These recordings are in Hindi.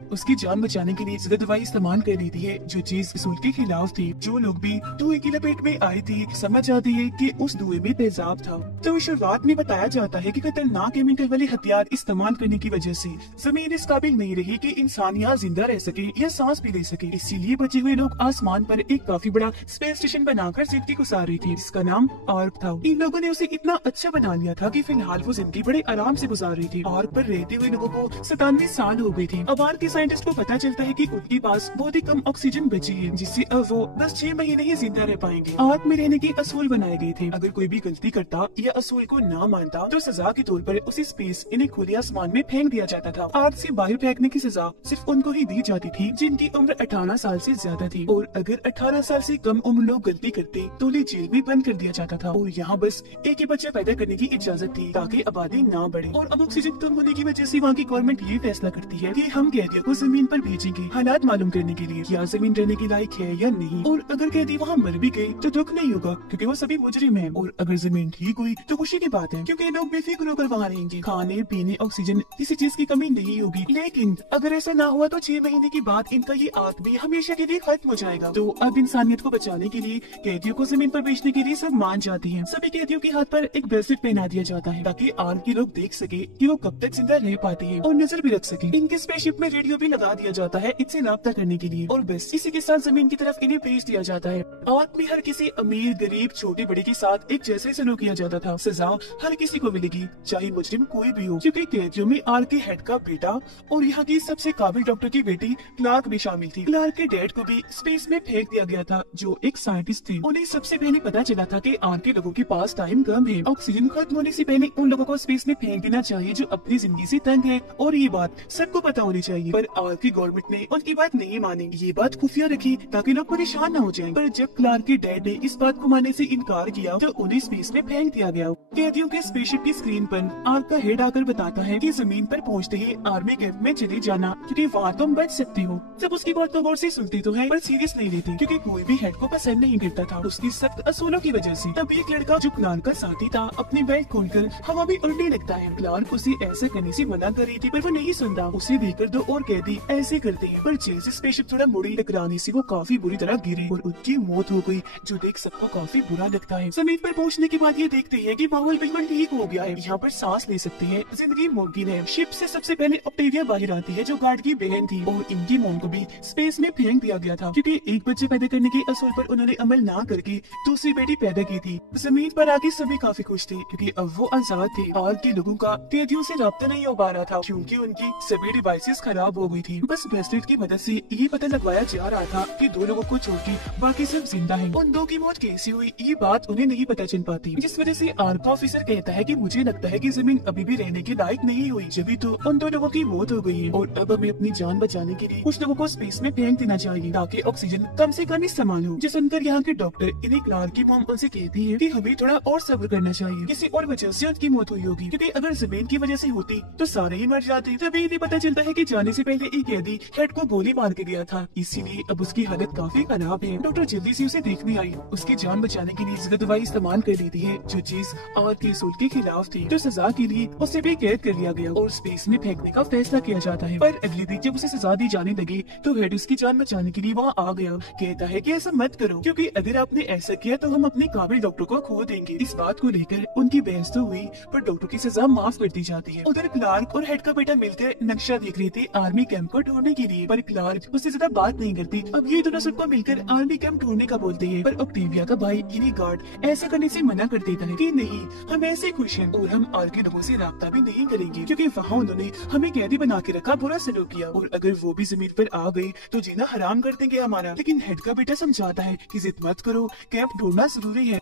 उसकी जान बचाने के लिए जिद्द दवाई इस्तेमाल कर रही थी जो चीज उसूल के खिलाफ थी। जो लोग भी धुएं की लपेट में आए थे समझ जाते हैं कि उस धुएं में तेजाब था। तो शुरुआत में बताया जाता है कि खतरनाक केमिकल वाले हथियार इस्तेमाल करने की वजह से जमीन इस काबिल नहीं रही कि इंसान यहाँ जिंदा रह सके या सांस भी ले सके। इसीलिए बचे हुए लोग आसमान पर एक काफी बड़ा स्पेस स्टेशन बनाकर जिंदगी गुजार रही थी जिसका नाम आर्क था। इन लोगों ने उसे इतना अच्छा बना लिया था कि फिलहाल वो जिंदगी बड़े आराम से गुजार रही थी। आर्क पर रहते हुए लोगों को 97 साल हो गई थी। अब आर्क के साइंटिस्ट को पता चलता है कि उनके पास बहुत ही कम ऑक्सीजन बची है जिससे अब वो बस 6 महीने ही जिंदा रह पाएंगे। आर्क में रहने के असूल बनाए गए थे। अगर कोई भी गलती करता या असूल को ना मानता तो सजा के तौर पर उसे स्पेस इन्हें खुले आसमान में फेंक दिया जाता था। आर्क से बाहर फेंकने की सजा सिर्फ उनको ही दी जाती थी जिनकी उम्र 18 साल से ज्यादा थी, और अगर 18 साल से कम उम्र लोग गलती करते तो उन्हें जेल में बंद कर दिया जाता था और यहाँ बस एक ही बच्चा पैदा करने की इजाजत थी ताकि आबादी ना बढ़े। और अब ऑक्सीजन कम होने की वजह से वहाँ की गवर्नमेंट ये फैसला करती है कि हम कैदियों को जमीन पर भेजेंगे हालात मालूम करने के लिए क्या जमीन रहने की लायक है या नहीं। और अगर कैदी वहाँ मर भी गए तो दुख नहीं होगा क्योंकि वो सभी मुजरिम हैं, और अगर जमीन ठीक हुई तो खुशी की बात है क्योंकि लोग बेफिक्र होकर वहाँ रहेंगे। खाने पीने ऑक्सीजन किसी चीज की कमी नहीं होगी। लेकिन अगर ऐसा ना हुआ तो 6 महीने के बाद इनका ये आर्क भी हमेशा के लिए खत्म हो जाएगा। तो अब इंसानियत को बचाने के लिए कैदियों को जमीन पर भेजने के लिए सब मान जाती है। सभी कैदियों के हाथ पर एक ब्रेसलेट पहना दिया जाता है ताकि आर्क के लोग देख सके कि वो कब तक जिंदा रह पाते हैं और नजर भी रख सके। इनके स्पेसशिप में रेडियो भी लगा दिया जाता है इनसे राब्ता करने के लिए, और बस इसी के साथ जमीन की तरफ इन्हें भेज दिया जाता है। आर्क में हर किसी अमीर गरीब छोटे बड़े के साथ एक जैसे सलूक किया जाता था। सजा हर किसी को मिलेगी चाहे मुजरिम कोई भी हो, क्योंकि कैदियों में आर्क के हेड का बेटा और यहाँ की सबसे काबिल डॉक्टर की बेटी क्लार्क भी शामिल थी। क्लार्क के डैड को भी स्पेस में फेंक दिया गया था जो एक साइंटिस्ट थे। उन्हें सबसे पहले पता चला था कि आर्क के लोगों के पास टाइम कम है, ऑक्सीजन खत्म होने से पहले उन लोगों को स्पेस में फेंक देना चाहिए जो अपनी जिंदगी से तंग है, और ये बात सबको पता होनी चाहिए। पर आर्क की गवर्नमेंट ने उनकी बात नहीं मानी, ये बात खुफिया रखी ताकि लोग परेशान न हो जाएं। पर जब क्लार्क के डैड ने इस बात को मानने से इनकार किया तो उन्हें स्पेस में फेंक दिया गया। कैदियों के स्पेसशिप की स्क्रीन पर आर्क का हेड आकर बताता है कि जमीन पर पहुंचते ही आर्मी कैंप में चले जाना क्योंकि वहाँ तुम बच सकते हो। सब उसकी बात को गौर से सुनते तो है पर सीरियस नहीं लेते क्योंकि कोई भी हेड को पसंद नहीं करता था उसकी सख्त असूलों की वजह से। तब एक लड़का जो क्लार्क का साथी था अपनी बेल्ट खोलकर हवा भी उड़ने लगता है। क्लार्क उसे ऐसा करने से मना कर रही थी पर वो नहीं सुनता। उसे देखकर दो और कैदी ऐसे करते हैं, पर जैसे स्पेसशिप थोड़ा मुड़ी टकराने से वो काफी बुरी तरह गिरे और उनकी मौत हो गई, जो देख सबको काफी बुरा लगता है। जमीन पर पहुंचने के बाद ये देखते हैं कि माहौल बिल्कुल ठीक हो गया है, यहाँ पर सांस ले सकते हैं, जिंदगी मुमकिन है। शिप से सबसे पहले ऑक्टेविया बाहर आती है जो गार्ड की बहन थी, और इनकी मॉम को भी स्पेस में फेंक दिया गया था क्योंकि एक बच्चे पैदा करने के असूल पर उन्होंने अमल ना करके दूसरी बेटी पैदा की थी। जमीन पर आके सभी काफी खुश थे क्योंकि अब वो आजाद थे। आर्क के लोगों का कैदियों से राब्ता नहीं हो पा रहा था क्योंकि उनकी सभी डिवाइसेस खराब हो गई थी। बस ब्रेसलेट की मदद से ये पता लगवाया जा रहा था कि 2 लोगों को छोड़ के बाकी सब जिंदा हैं। उन 2 की मौत कैसे हुई ये बात उन्हें नहीं पता चल पाती, जिस वजह से आर्क ऑफिसर कहता है कि मुझे लगता है कि जमीन अभी भी रहने के लायक नहीं हुई, जब तो उन 2 लोगों की मौत हो गई है और अब हमें अपनी जान बचाने के लिए कुछ लोगों को स्पेस में फेंक देना चाहिए ताकि ऑक्सीजन कम से कम इस्तेमाल हो। जो सुनकर यहाँ के डॉक्टर इन्हें क्लार्क की मॉम उनसे कहती है कि हमें थोड़ा और सब्र करना चाहिए, किसी और वजह से उनकी मौत हुई होगी क्योंकि अगर जमीन की वजह से होती तो सारे ही मर जाते। तभी इन्हें पता चलता है कि जाने से पहले एक कैदी हेड को गोली मार के गया था, इसीलिए अब उसकी हालत काफी खराब है। डॉक्टर जल्दी से उसे देखने आई, उसकी जान बचाने के लिए जिद्द दवाई इस्तेमाल कर ली थी जो चीज आर्क के असूल के खिलाफ थी। तो सजा के लिए उसे भी कैद कर लिया गया और स्पेस में फेंकने का फैसला किया जाता है। पर अगले दिन जब उसे सजा दी जाने लगी तो हेड उसकी जान बचाने के लिए वहाँ आ गया। कहता है कि ऐसा मत करो क्योंकि अगर आपने ऐसा किया तो हम अपने काबिल डॉक्टर को खो देंगे। इस बात को लेकर उनकी बहस तो हुई पर डॉक्टर की सजा माफ कर दी जाती है। उधर क्लार्क और हेड का बेटा मिलकर नक्शा देख रहे थे आर्मी कैंप को ढूंढने के लिए, पर क्लार्क उससे ज्यादा बात नहीं करती। अब ये दोनों सबको मिलकर आर्मी कैंप ढूंढने का बोलते हैं, पर ऑक्टेविया का भाई इन्हीं गार्ड ऐसा करने से मना कर देता है कि नहीं हम ऐसे खुश हैं और हम आर्क के लोगों से राब्ता भी नहीं करेंगे क्योंकि वहाँ उन्होंने हमें कैदी बना के रखा, बुरा सलूक किया और अगर वो भी जमीन पर आ गए तो जीना हराम कर देंगे हमारा। लेकिन हेड का बेटा समझाता है कि जिद मत करो, कैंप ढूंढना जरूरी है।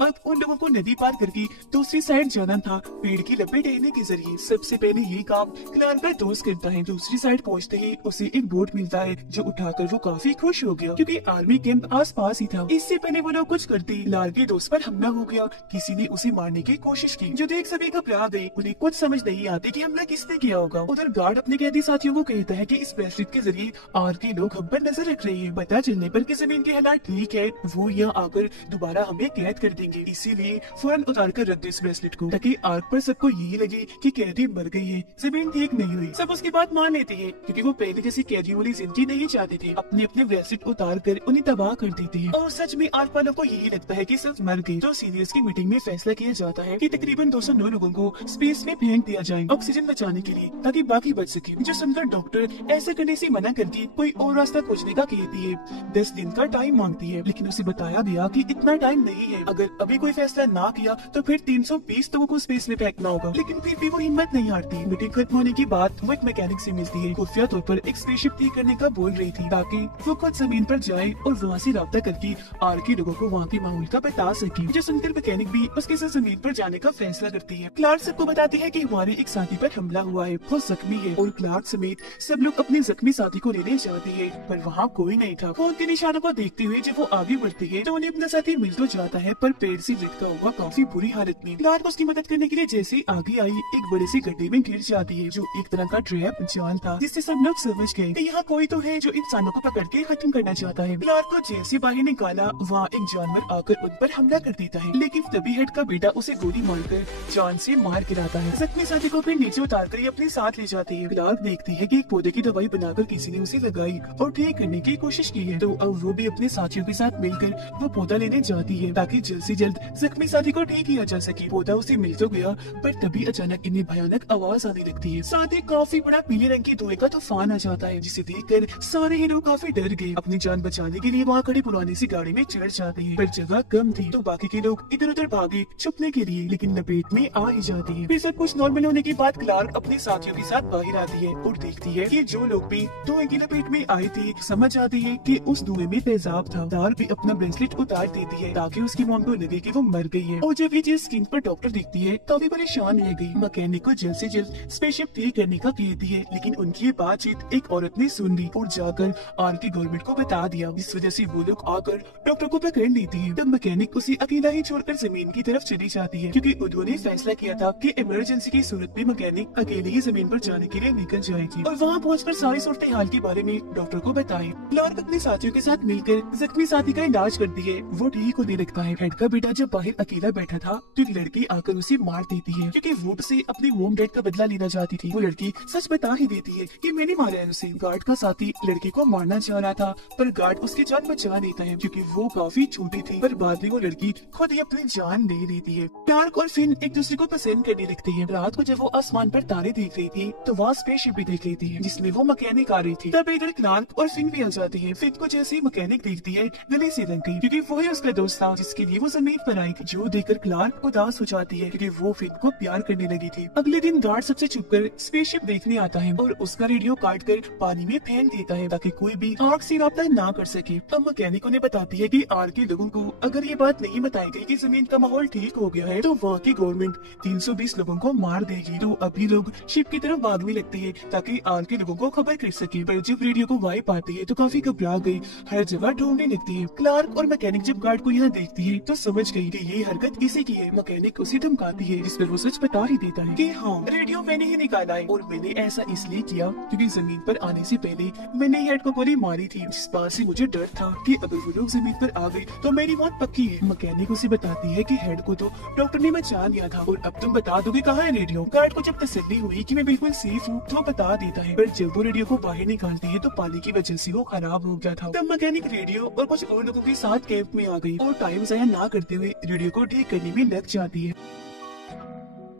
अब उन लोगों को नदी पार करके दूसरी साइड जाना था पेड़ की लपेट लेने के जरिए। सबसे पहले ये काम क्लार्क का दोस्त करता है। दूसरी साइड पहुंचते ही उसे एक बोट मिलता है जो उठाकर वो काफी खुश हो गया क्योंकि आर्मी कैंप आस पास ही था। इससे पहले वो लोग कुछ करते क्लार्क के दोस्त पर हमला हो गया, किसी ने उसे मारने की कोशिश की जो देख सभी घबरा गए। उन्हें कुछ समझ नहीं आती कि हमला किसने किया होगा। उधर गार्ड अपने कैदी साथियों को कहता है कि इस ब्रेसलेट के जरिए आर्क के लोग हम पर नजर रख रहे हैं, पता चलने पर कि जमीन के हालात ठीक है वो यहाँ आकर दोबारा हमें कैद कर देंगे। देखेंगे, इसीलिए फौरन उतार कर रख दो इस ब्रेसलेट को, ताकि आर्क पर सबको यही लगे कि कैदी मर गई है, जमीन ठीक नहीं हुई। सब उसकी बात मान लेते हैं क्योंकि वो पहले जैसी कैदियों वाली जिंदगी नहीं चाहते थे। अपने अपने ब्रेसलेट उतार कर उन्हें तबाह कर देते हैं और सच में आर्क वालों को यही लगता है कि सब मर गए। तो सीनियर्स की मीटिंग में फैसला किया जाता है कि तकरीबन 209 लोगों को स्पेस में फेंक दिया जाए ऑक्सीजन बचाने के लिए, ताकि बाकी बच सके। जो सुनकर डॉक्टर ऐसा करने से मना करके कोई और रास्ता खोजने का कहती है। 10 दिन का टाइम मांगती है, लेकिन उसे बताया गया कि इतना टाइम नहीं है, अगर अभी कोई फैसला ना किया तो फिर 320 लोगों को स्पेस में फेंकना होगा। लेकिन फिर भी वो हिम्मत नहीं हारती। मीटिंग खत्म होने के बाद वो एक मैकेनिक से मिलती है, खुफिया तौर पर एक स्पेसशिप ठीक करने का बोल रही थी, ताकि वो खुद जमीन पर जाए और वहाँ से राब्ता करके आर के लोगों को वहाँ के माहौल का बता सके। जो सुनकर मैकेनिक भी उसके साथ जमीन पर जाने का फैसला करती है। क्लार्क सबको बताती है कि हमारे एक साथी पर हमला हुआ है, वो जख्मी है और क्लार्क समेत सब लोग अपने जख्मी साथी को लेने जाते हैं, पर वहाँ कोई नहीं था। वो उनके निशानों को देखते हुए जब वो आगे बढ़ती है तो उन्हें अपना साथी मिल तो जाता है, पर पेड़ से लटका हुआ काफी बुरी हालत में। क्लार्क उसकी मदद करने के लिए जैसे ही आगे आई एक बड़े से गड्ढे में गिर जाती है, जो एक तरह का ट्रैप जाल था, जिससे सब लोग समझ गए कि यहाँ कोई तो है जो इंसानों को पकड़ के खत्म करना चाहता है। क्लार्क को जैसे बाहर निकाला वहाँ एक जानवर आकर उन पर हमला कर देता है, लेकिन तभी हेड का बेटा उसे गोली मारकर जान से मार गिराता है। जख्मी साथी को फिर नीचे उतार कर अपने साथ ले जाते हैं। क्लार्क देखती है कि एक पौधे की दवाई बनाकर किसी ने उसे लगाई और ठीक करने की कोशिश की है, तो अब वो भी अपने साथियों के साथ मिलकर वो पौधा लेने जाती है, ताकि जल्द से जल्द जख्मी साथी को ठीक किया जा सके। पौधा उसे मिल तो गया, पर तभी अचानक इन्हें भयानक आवाज आने लगती है। साथ ही काफी बड़ा पीले रंग की धुएं का तूफान आ जाता है, जिसे देखकर सारे ही लोग काफी डर गए। अपनी जान बचाने के लिए वहाँ खड़ी पुरानी सी गाड़ी में चढ़ जाते हैं, पर जगह कम थी, तो बाकी के लोग इधर उधर भागे छुपने के लिए, लेकिन लपेट में आ ही जाती है। फिर सब कुछ नॉर्मल होने के बाद क्लार्क अपने साथियों के साथ बाहर आती है और देखती है कि जो लोग भी धुएं की लपेट में आए थे समझ आती है कि उस धुएं में तेजाब था। क्लार्क भी अपना ब्रेसलेट उतार देती है ताकि उसकी मॉम को लगे कि वो मर गई है, और जब ये चीज स्क्रीन पर डॉक्टर देखती है काफी परेशान रह गई। मैकेनिक को जल्द से जल्द स्पेसशिप ठीक करने का कहती है, लेकिन उनकी ये बातचीत एक औरत ने सुन ली और जाकर आर की गवर्नमेंट को बता दिया, जिस वजह से वो लोग आकर डॉक्टर को पकड़ लेती है। तब मैकेनिक उसे अकेला ही छोड़कर जमीन की तरफ चली जाती है, क्योंकि उन्होंने फैसला किया था कि इमरजेंसी की सूरत में मैकेनिक अकेले ही जमीन पर जाने के लिए निकल जाएगी और वहाँ पहुंचकर सारी सूरत हाल के बारे में डॉक्टर को बताए। क्लार्क अपने साथियों के साथ मिलकर जख्मी साथी का इलाज करती है, वो ठीक होने लगता है। हेड का बेटा जब बाहर अकेला बैठा था तो एक लड़की आकर उसे मार देती है, क्योंकि वो उसे अपनी मोम डैड का बदला लेना चाहती थी। वो लड़की सच बता ही देती है कि मैंने मारा है उसे। गार्ड का साथी लड़की को मारना चाह रहा था, पर गार्ड उसकी जान बचा देता है, क्योंकि वो काफी छोटी थी। पर बाद में वो लड़की खुद ही अपनी जान ले लेती है। क्लार्क और फिन एक दूसरे को पसंद करने लगते हैं। रात को जब वो आसमान पर तारे देख रही थी तो वहाँ स्पेसशिप भी देख लेती है, जिसमें वो मैकेनिक आ रही थी। तब इधर क्लार्क और फिन भी आ जाते हैं। फिन को जैसे ही मैकेनिक देखती है गले से लग गई, क्योंकि वो ही उसका दोस्त था जिसके लिए वो जमीन पर आई थी, जो देखकर क्लार्क उदास हो जाती है, क्योंकि वो फिन को प्यार करने लगी थी। अगले दिन गार्ड सबसे छुपकर स्पेसशिप देखने आता है और उसका रेडियो काट कर पानी में फेंक देता है, ताकि कोई भी आर्क से राब्ता ना कर सके। तब मैकेनिक उन्हें बताती है कि आर्क के लोगों को अगर ये बात नहीं बताई गई कि जमीन का माहौल ठीक हो गया है, तो वहाँ की गवर्नमेंट 320 लोगों को मार देगी। तो अभी लोग शिप की तरफ भागने लगते हैं ताकि आर्क के लोगों को खबर कर सके। पर जब रेडियो को वाइप आती है तो काफी घबरा गई, हर जगह ढूंढने लगती है। क्लार्क और मैकेनिक जब गार्ड को यहाँ देखती है तो समझ गई कि ये हरकत इसी की है। मैकेनिक उसे धमकाती है, जिस पर वो सच बता ही देता है कि हाँ, रेडियो मैंने ही निकाला है और मैंने ऐसा इसलिए किया क्योंकि जमीन पर आने से पहले मैंने हेड को गोली मारी थी, जिस बात से मुझे डर था कि अगर वो लोग जमीन पर आ गए तो मेरी मौत पक्की है। मैकेनिक उसे बताती है कि हेड को तो डॉक्टर ने बचा लिया था और अब तुम बता दोगे कहाँ है रेडियो। गार्ड को जब तसल्ली हुई कि मैं बिल्कुल सेफ हूँ तो वो बता देता है, पर जब वो रेडियो को बाहर निकालती है तो पानी की वजह से वो खराब हो गया था। तब मैकेनिक रेडियो और कुछ और लोगों के साथ कैंप में आ गई और टाइम जाया ना करते हुए रेडियो को ठीक करने में लग जाती है।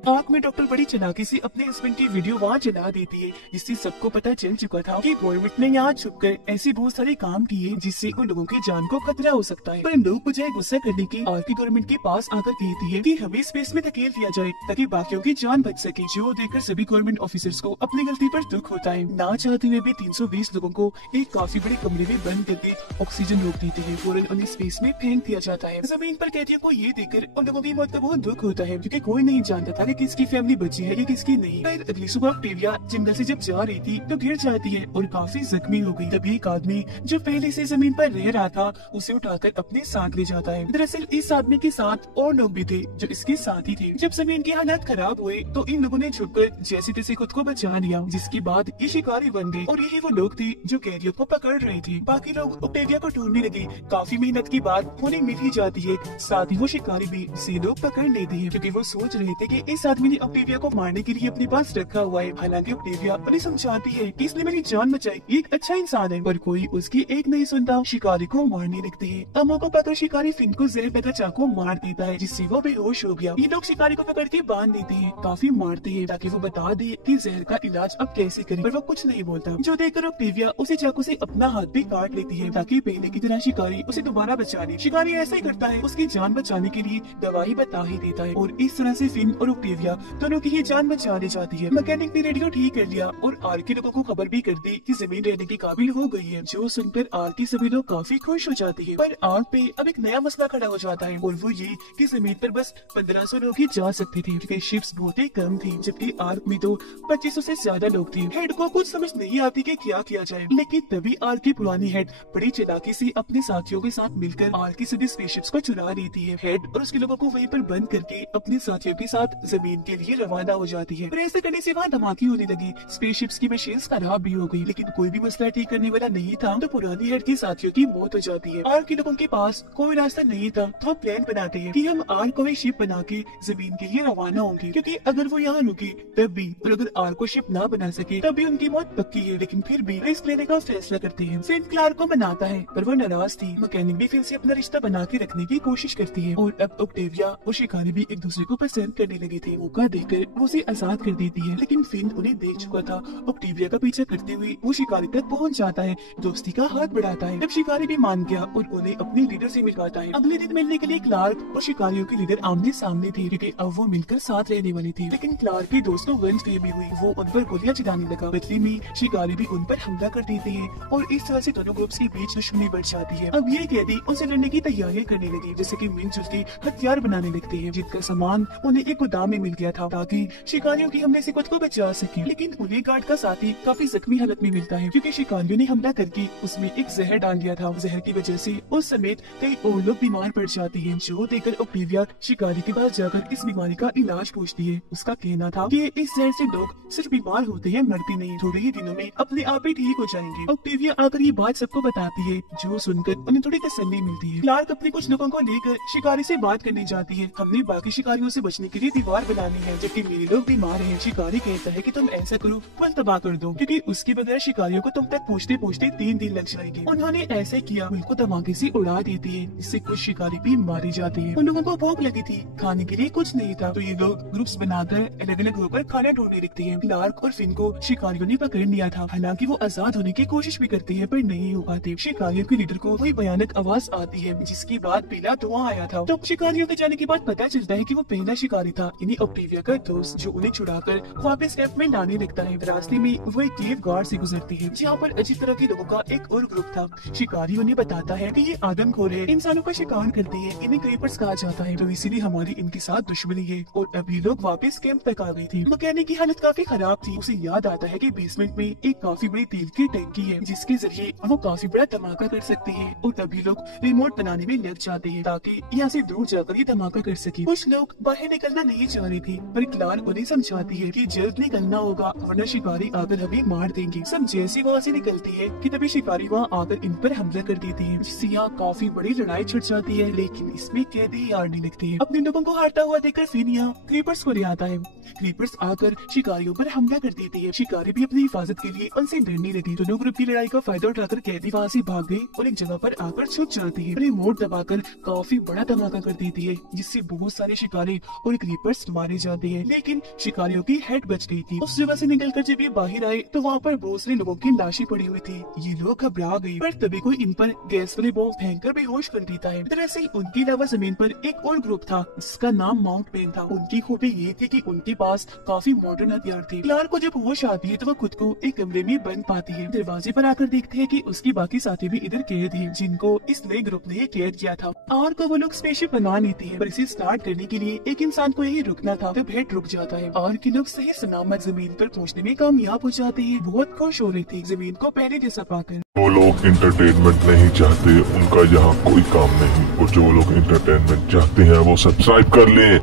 आँख में डॉक्टर बड़ी चालाकी से अपने हस्बैंड की वीडियो वहाँ चला देती है, जिससे सबको पता चल चुका था कि गवर्नमेंट ने यहाँ छुपकर ऐसे बहुत सारे काम किए जिससे उन लोगों की जान को खतरा हो सकता है। पर लोग बजाय गुस्सा करने के आर की गवर्नमेंट के पास आकर कहती है कि हमें स्पेस में धकेल दिया जाए ताकि बाकियों की जान बच सके, जो देखकर सभी गवर्नमेंट ऑफिसर्स को अपनी गलती पर दुख होता है। ना चाहते हुए भी 320 लोगों को एक काफी बड़े कमरे में बंद करके ऑक्सीजन रोक देते हैं, फौरन उन्हें स्पेस में फेंक दिया जाता है। जमीन पर कैदियों को ये देखकर उन लोगों की मौत का बहुत दुख होता है, क्योंकि कोई नहीं जानता था कि कि इसकी फैमिली बची है या किसकी नहीं। फिर अगली सुबह ऑक्टेविया जंगल से जब जा रही थी तो गिर जाती है और काफी जख्मी हो गई। तभी एक आदमी जो पहले से जमीन पर रह रहा था उसे उठाकर अपने साथ ले जाता है। दरअसल इस आदमी के साथ और लोग भी थे जो इसके साथी थे। जब जमीन की हालात खराब हुए तो इन लोगों ने छुपकर जैसे तैसे खुद को बचा लिया, जिसके बाद ये शिकारी बन गए और यही वो लोग थे जो कैदियों को पकड़ रहे थे। बाकी लोग ऑक्टेविया को ढूंढने लगे। काफी मेहनत के बाद उन्हें मिल ही जाती है। साथ ही वो शिकारी भी से लोग पकड़ लेते हैं क्योंकि वो सोच रहे थे कि इस आदमी ने ऑक्टेविया को मारने के लिए अपने पास रखा हुआ है। हालांकि ऑक्टेविया उन्हें समझाती है कि इसने मेरी जान बचाई, ये एक अच्छा इंसान है, पर कोई उसकी एक नहीं सुनता। शिकारी को मारने लगते हैं। अब मौका पाकर शिकारी फिन को जहर लगा चाकू मार देता है, जिससे वो बेहोश हो गया। ये लोग शिकारी को पकड़ के बांध देते हैं, काफी मारते हैं ताकि वो बता दे कि जहर का इलाज अब कैसे करें, पर वो कुछ नहीं बोलता। जो देखकर ऑक्टेविया उसे चाकू से अपना हाथ भी काट लेती है ताकि पहले की तरह शिकारी उसे दोबारा बचा ले। शिकारी ऐसा ही करता है, उसकी जान बचाने के लिए दवाई बता ही देता है और इस तरह से फिन और ऑक्टेविया दोनों की ही जान बचा ली जाती है। मैकेनिक ने रेडियो ठीक कर लिया और आर के लोगों को खबर भी कर दी कि जमीन रहने के काबिल हो गई है, जो सुनकर आर के सभी लोग काफी खुश हो जाते हैं। पर आर पे अब एक नया मसला खड़ा हो जाता है और वो ये कि जमीन पर बस 1500 लोग ही जा सकते थे क्योंकि शिप्स बहुत ही कम थी, जबकि आर्क में तो 2500 से ज्यादा लोग थे। हेड को कुछ समझ नहीं आती कि क्या किया जाए, लेकिन तभी आर्क की पुरानी हेड बड़ी चालाकी से अपने साथियों के साथ मिलकर आर्क की सभी स्पेसशिप्स को चुरा लेती है। हेड और उसके लोगों को वहीं पर बंद करके अपने साथियों के साथ जमीन के लिए रवाना हो जाती है। पर ऐसे करने से वहाँ धमाके होने लगे, स्पेसशिप्स की मशीन्स खराब भी हो गई, लेकिन कोई भी मसला ठीक करने वाला नहीं था। तो पुरानी हेड के साथियों की मौत हो जाती है। आर्क के लोगों के पास कोई रास्ता नहीं था, तो वो प्लान बनाते हैं कि हम आर्क को शिप बना के जमीन के लिए रवाना होंगे, क्योंकि अगर वो यहाँ रुके तब भी और अगर आर्क को शिप ना बना सके तब भी उनकी मौत पक्की है। लेकिन फिर भी रिस्क लेने का फैसला करते हैं। फिन क्लार्क को मनाता है पर वो नाराज थी। मैकेनिक भी फिर से अपना रिश्ता बना के रखने की कोशिश करती है और अब ऑक्टेविया और शिकारी भी एक दूसरे को पसंद करने लगे थे। मौका देखकर वो उसे आजाद कर देती है, लेकिन फिन उन्हें देख चुका था। ऑक्टेविया का पीछा करते हुए वो शिकारी तक पहुँच जाता है, दोस्ती का हाथ बढ़ाता है। तब शिकारी भी मान गया और उन्हें अपने लीडर से मिलवाता है। अगले दिन मिलने के लिए क्लार्क और शिकारियों के लीडर आमने सामने थे, क्योंकि अब वो मिलकर साथ रहने वाले थे। लेकिन क्लार्क के दोस्तों गंजफहमी हुई, वो उन पर गोलियां चलाने लगा। बदले में शिकारी भी उन पर हमला कर देते हैं और इस तरह से दोनों ग्रुप्स के बीच दुश्मनी बढ़ जाती है। अब ये कैदी उनसे लड़ने की तैयारियां करने लगे, जैसे कि मिलजुल के हथियार बनाने लगते हैं, जिनका सामान उन्हें एक गोदाम में मिल गया था ताकि शिकारियों के हमले से खुद को बचा सके। लेकिन उन्हें गार्ड का साथी काफी जख्मी हालत में मिलता है, क्योंकि शिकारियों ने हमला करके उसमें एक जहर डाल दिया था। जहर की वजह से उस समेत कई और लोग बीमार पड़ जाते हैं, जो देखकर ऑक्टेविया शिकारी के पास जाकर इस बीमारी का इलाज पूछती है। उसका कहना था कि इस जहर से लोग सिर्फ बीमार होते हैं, मरते नहीं, थोड़े ही दिनों में अपने आप ही ठीक हो जाएंगे। ऑक्टेविया आकर ये बात सबको बताती है, जो सुनकर उन्हें थोड़ी तसल्ली मिलती है। क्लार्क अपने कुछ लोगों को लेकर शिकारी से बात करने जाती है। हमने बाकी शिकारियों से बचने के लिए दीवार बनानी है, जबकि मेरे लोग बीमार हैं। शिकारी कहता है कि तुम ऐसा करो, पुल तबाह कर दो, क्योंकि उसके बगैर शिकारियों को तुम तक पहुँचते पहुँचते 3 दिन लग जाएंगे। उन्होंने ऐसे किया, पुल को धमाके से उड़ा देती है, इससे कुछ शिकारी भी मारे जाते हैं। उन लोगों को भूख लगी थी, खाने के लिए कुछ नहीं था, तो ये लोग ग्रुप्स बनाकर अलग अलग होकर खाना ढूंढने लगते हैं। क्लार्क और फिन को शिकारियों ने पकड़ लिया था। हालांकि वो आजाद होने की कोशिश भी करते हैं पर नहीं हो पाते। शिकारियों के लीडर को कोई भयानक आवाज आती है, जिसके बाद पीला धुआं आया था। तो शिकारियों के जाने के बाद पता चलता है कि वो पहला शिकारी था, यानी ऑक्टेविया का दोस्त, जो उन्हें छुड़ाकर वापस कैंप में लाने लगता है। रास्ते में वो एक केव गार्ड से गुजरती है, जहाँ पर अजीब तरह के लोगों का एक और ग्रुप था। शिकारी उन्हें बताता है कि ये आदमखोर है, इंसानों का शिकार करते हैं, इन्हें क्रीपर्स कहा जाता है, तो इसीलिए हमारी इनके साथ दुश्मनी है। और अभी लोग वापस कैंप तक आ गए थे। मैकेनिक की हालत काफी खराब थी। उसे याद आता है कि बेसमेंट में एक काफी बड़ी तेल की टंकी है, जिसके जरिए वो काफी बड़ा धमाका कर सकते हैं। और तभी लोग रिमोट बनाने में लग जाते हैं ताकि यहाँ से दूर जाकर ये धमाका कर सके। कुछ लोग बाहर निकलना नहीं चाह रहे थे, पर क्लार्क उन्हें समझाती है कि जल्द निकलना होगा वरना शिकारी आकर हमें मार देंगे। सब जैसे वहाँ से निकलती है कि तभी शिकारी वहाँ आकर इन पर हमला कर देते हैं, जिससे यहाँ काफी बड़ी लड़ाई छिड़ जाती है। लेकिन इसमें कैदी हारने लगते हैं। अपने लोगों को हारता हुआ देखकर फिन यहाँ क्रीपर्स को ले आता है। क्रीपर्स आकर शिकारियों पर हमला कर देते हैं। शिकारी भी अपनी हिफाजत के लिए उनसे डरने लगे। दोनों ग्रुप की लड़ाई का फायदा उठाकर कैदी वहाँ से भाग गए और एक जगह पर आकर छुप जाती है। रिमोट दबाकर काफी बड़ा धमाका कर देती है, जिससे बहुत सारे शिकारी और क्रीपर्स मारे जाते हैं। लेकिन शिकारियों की हेड बच गई थी। उस जगह से निकलकर जब ये बाहर आए तो वहाँ पर बहुत सारे लोगों की लाशें पड़ी हुई थी। ये लोग घबरा गए, पर तभी कोई इन पर गैस वाले बॉम्ब फेंककर बेहोश कर देता है। दरअसल उनके अलावा जमीन पर एक और ग्रुप था, जिसका नाम माउंट पेन था। उनकी खूबी ये थी कि उनके पास काफी मॉडर्न हथियार थे। क्लार्क को जब होश आती है तो वो खुद को एक कमरे में बंद पाती है। दरवाजे पर आकर देखते हैं कि उसके बाकी साथी भी इधर कैद हैं, जिनको इस नए ग्रुप ने कैद किया था। और को वो लोग स्पेसशिप बना लेते हैं, पर इसे स्टार्ट करने के लिए एक इंसान को यही रुक रुकना था तब हेड रुक जाता है और कि लोग सही सलामत जमीन पर पहुंचने में कामयाब हो जाते हैं। बहुत खुश हो रही थी जमीन को पहले जैसा पाकर। जो लोग इंटरटेनमेंट नहीं चाहते उनका यहाँ कोई काम नहीं, और जो लोग इंटरटेनमेंट चाहते हैं वो सब्सक्राइब कर लें।